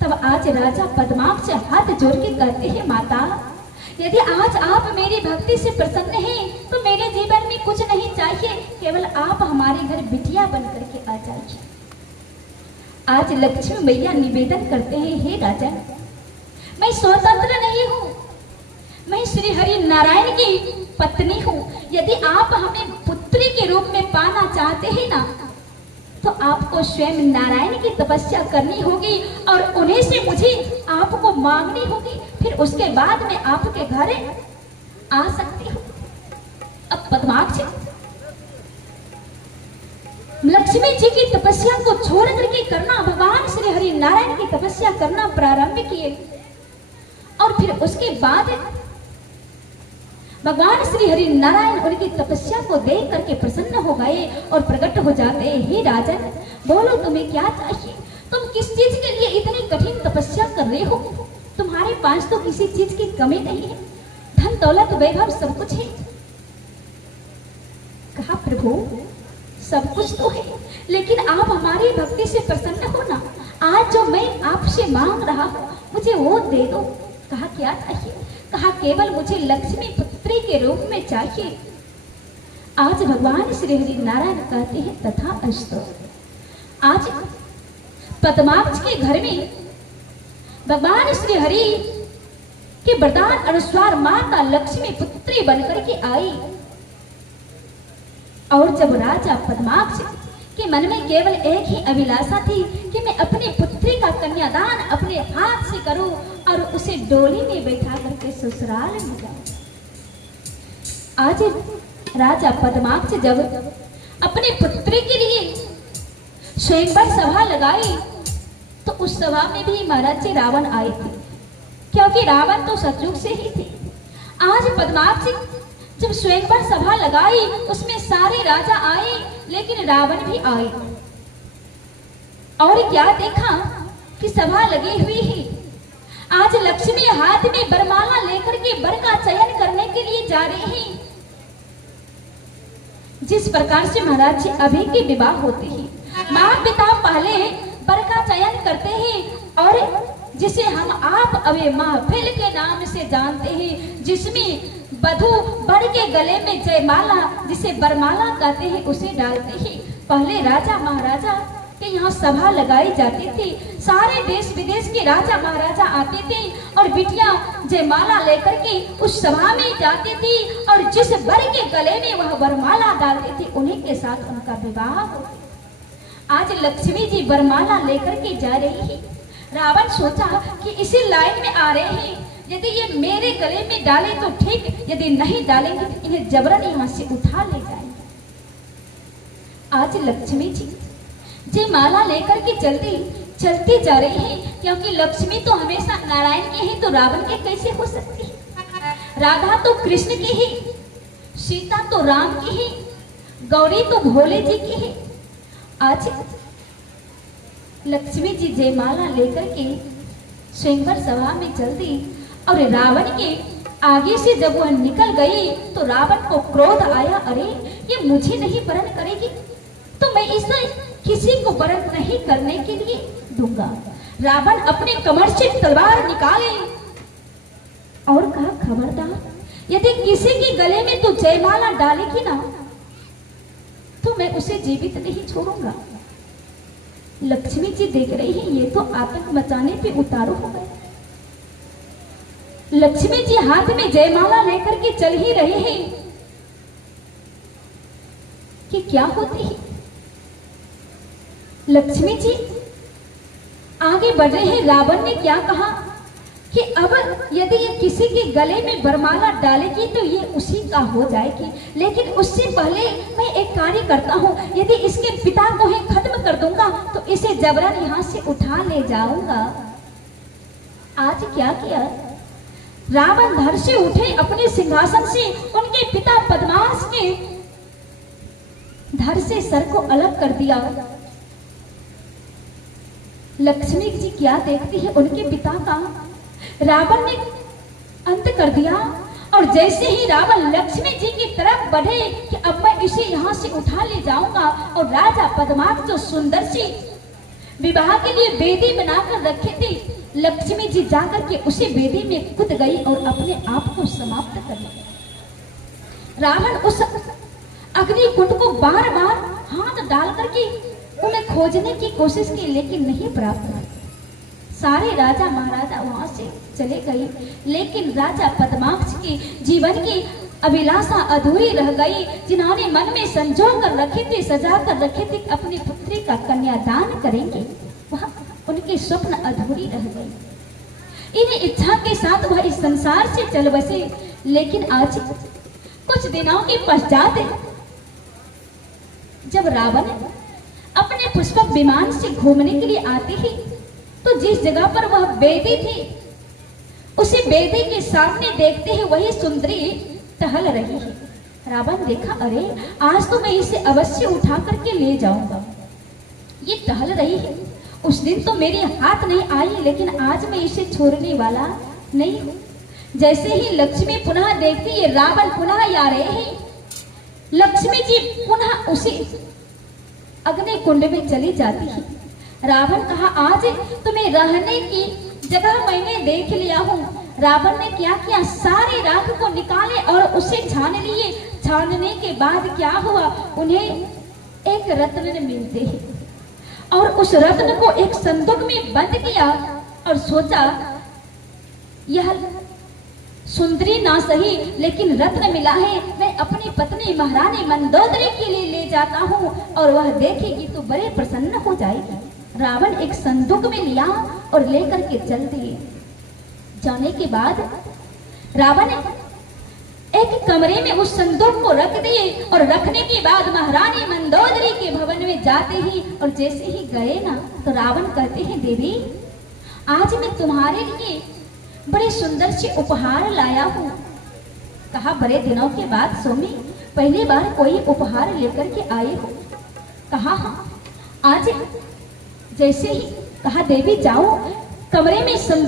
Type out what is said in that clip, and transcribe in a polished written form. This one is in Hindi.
तब आज राजा पद्माक्ष हाथ जोड़ के कहते हैं, माता यदि आज आप मेरी भक्ति से प्रसन्न हैं तो मेरे जीवन में कुछ नहीं चाहिए, केवल आप हमारे घर बिटिया बन करके आ जाइए। आज लक्ष्मी मैया निवेदन करते हैं, हे राजा मैं स्वतंत्र नहीं हूँ, मैं श्री हरि नारायण की पत्नी हूँ। यदि आप हमें पुत्री के रूप में पाना चाहते हैं ना, तो आपको स्वयं नारायण की तपस्या करनी होगी और उन्हीं से मुझे आपको मांगनी होगी, फिर उसके बाद मैं आपके घर आ सकती हूँ। अब पद्माक्ष लक्ष्मी जी की तपस्या को छोड़ करके करना, भगवान श्री हरि नारायण की तपस्या करना प्रारंभ किए और फिर उसके बाद भगवान श्री हरि नारायण उनकी तपस्या को देख करके प्रसन्न हो गए और प्रकट हो जाते हैं, हे राजन बोलो तुम्हें क्या चाहिए, तुम किस चीज के लिए इतनी कठिन तपस्या कर रहे हो, तुम्हारे पास तो किसी चीज की कमी नहीं है, धन दौलत वैभव सब कुछ है। कहा प्रभु सब कुछ तो है, लेकिन आप हमारी भक्ति से प्रसन्न हो ना, आज जो मैं आपसे मांग रहा हूँ मुझे वो दे दो। कहा क्या चाहिए, कहा केवल मुझे लक्ष्मी पुत्री के रूप में चाहिए। आज भगवान श्री हरि नारायण कहते हैं तथा अस्तु। आज पद्माक्ष के घर में भगवान श्री हरि के वरदान अनुसार माता लक्ष्मी पुत्री बनकर के आई और जब राजा पद्माक्ष के मन में केवल एक ही अभिलाषा थी कि मैं अपनी पुत्री का कन्यादान अपने हाथ से करूं और उसे डोली में बैठा करके ससुराल में जाऊं। आज राजा पद्माक्ष जब अपनी पुत्री के लिए स्वयंवर सभा लगाई तो उस सभा में भी महाराज जी रावण आए थे, क्योंकि रावण तो सतयुग से ही थे। आज पद्माक्ष जब स्वयंवर सभा लगाई उसमें सारे राजा आए, लेकिन रावण भी आए और क्या देखा कि सभा लगी हुई है। आज लक्ष्मी हाथ में वरमाला लेकर के वर का चयन करने के लिए जा रही हैं। जिस प्रकार से महाराज जी अभी के विवाह होते हैं, माँ पिता पहले वर का चयन करते हैं और जिसे हम आप अवे महफिल के नाम से जानते हैं, जिसमें वधू वर के गले में जयमाला जिसे वरमाला कहते हैं उसे डालते हैं। पहले राजा महाराजा के यहाँ सभा लगाई जाती थी, सारे देश विदेश के राजा महाराजा आते थे और बिटिया जयमाला लेकर के उस सभा में जाती थी और जिस वर के गले में वह वरमाला डालती थी उन्हीं के साथ उनका विवाह होता। आज लक्ष्मी जी वरमाला लेकर के जा रही है। रावण सोचा कि इसी लाइन में आ रहे हैं, यदि ये मेरे गले में डाले तो ठीक, यदि नहीं डालेंगे तो इन्हें जबरन यहाँ से उठा ले जाएंगे। आज लक्ष्मी जी जयमाला लेकर के चलती जा रही है, क्योंकि लक्ष्मी तो हमेशा नारायण की है तो रावण के कैसे हो सकती है। राधा तो कृष्ण की है, सीता तो राम की है, गौरी तो भोले जी की है। आज लक्ष्मी जी जयमाला लेकर के स्वयंवर सभा में चल दी और रावण के आगे से जब वह निकल गई तो रावण को क्रोध आया, अरे ये मुझे नहीं वरण करेगी तो मैं इसे किसी को वरण नहीं करने के लिए दूंगा। रावण अपने कमर से तलवार निकाले और कहा, खबरदार यदि किसी के गले में तू जयमाला डालेगी ना तो मैं उसे जीवित नहीं छोड़ूंगा। लक्ष्मी जी देख रही है ये तो आतंक मचाने पे उतारू हो गए। लक्ष्मी जी हाथ में जयमाला लेकर के चल ही रहे हैं कि क्या होती है। लक्ष्मी जी आगे बढ़ रहे हैं। रावण ने क्या कहा कि अब यदि ये किसी के गले में वरमाला डालेगी तो ये उसी का हो जाएगी, लेकिन उससे पहले मैं एक कार्य करता हूँ, यदि इसके पिता को ही खत्म कर दूंगा तो इसे जबरन यहाँ से उठा ले जाऊंगा। आज क्या किया, रावण धड़ से उठे अपने सिंहासन से, उनके पिता पद्मास के धड़ से सर को अलग कर दिया। लक्ष्मी जी क्या देखती है, उनके पिता का रावण ने अंत कर दिया। और जैसे ही रावण लक्ष्मी जी की तरफ बढ़े कि अब मैं इसे यहाँ से उठा ले जाऊंगा, और राजा पद्माक्ष जो सुंदर सी विवाह के लिए बेदी बनाकर रखी थी। लक्ष्मी जी जाकर के उसी बेदी में कूद गई और अपने आप को समाप्त कर लिया। रावण उस अग्नि कुंड को बार बार हाथ डाल करके उन्हें खोजने की कोशिश की, लेकिन नहीं प्राप्त हुआ। सारे राजा महाराजा वहां से चले गए, लेकिन राजा पद्माक्ष की जीवन की अभिलाषा अधूरी रह गई, जिन्होंने मन में संजो कर रखी थी, सजा कर रखी थी, अपनी पुत्री का कन्यादान करेंगे, वह उनके स्वप्न अधूरी रह गई। इन इच्छा के साथ वह इस संसार से चल बसे। लेकिन आज कुछ दिनों के पश्चात जब रावण अपने पुष्पक विमान से घूमने के लिए आते ही, तो जिस जगह पर वह बेदी थी, उसी बेदी के सामने देखते ही वही सुंदरी टहल रही है। रावण देखा, अरे आज तो मैं इसे अवश्य उठा करके ले जाऊंगा। ये टहल रही है, उस दिन तो मेरे हाथ नहीं आई, लेकिन आज मैं इसे छोड़ने वाला नहीं हूं। जैसे ही लक्ष्मी पुनः देखती है, रावण पुनः आ रहे हैं, लक्ष्मी जी पुनः उसी अग्नि कुंड में चली जाती है। रावण कहा, आज तुम्हें रहने की जगह मैंने देख लिया हूँ। रावण ने क्या किया, सारे राख को निकाले और उसे छान लिए। छानने के बाद क्या हुआ, उन्हें एक रत्न मिलते हैं और उस रत्न को एक संदूक में बंद किया और सोचा, यह सुंदरी ना सही, लेकिन रत्न मिला है, मैं अपनी पत्नी महारानी मंदोदरी के लिए ले जाता हूँ और वह देखेगी तो बड़े प्रसन्न हो जाएगी। रावण एक संदूक में लिया और लेकर के चल दिए। जाने के बाद रावण एक कमरे में उस संदूक को रख दिए और रखने के बाद महारानी मंदोदरी के भवन में जाते ही और जैसे ही गए ना, तो रावण कहते हैं, देवी आज मैं तुम्हारे लिए बड़े सुंदर से उपहार लाया हूँ। कहा, बड़े दिनों के बाद स्वामी पहली बार कोई उपहार लेकर के आए हो। कहा, हाँ आज। जैसे ही कहा, देवी जाओ कमरे में संदूक